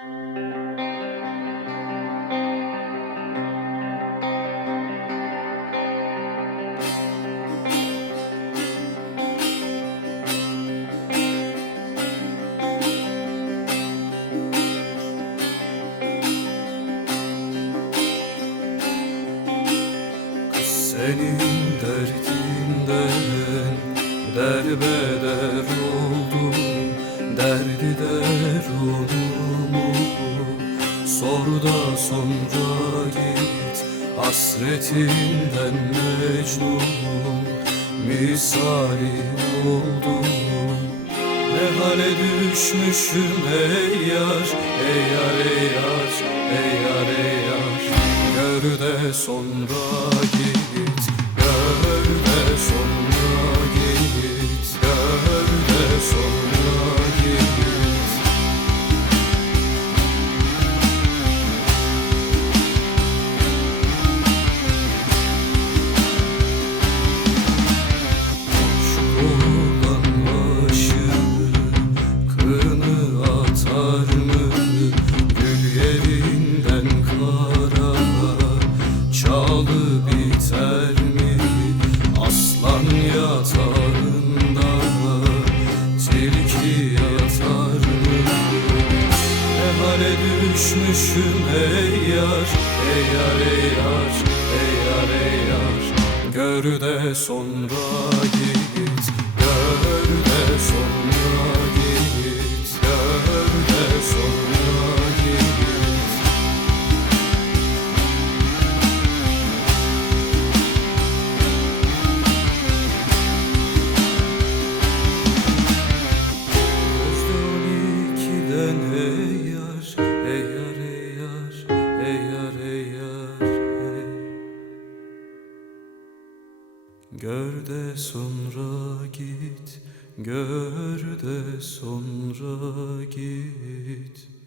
Senin derdinden derbeder oldum Derdi derunumu Sor da sonra git Hasretinden mecnun. Misali oldum Ne hale düşmüşüm ey yar Ey yar ey yar Ey yar ey yar. Gör de sonra git Biter mi? Aslan yatağında Tilki yatar mı? Ne hale düşmüşüm Ey yar ey yar. Gör de sonra git Gör de Gör de sonra git Gör de sonra git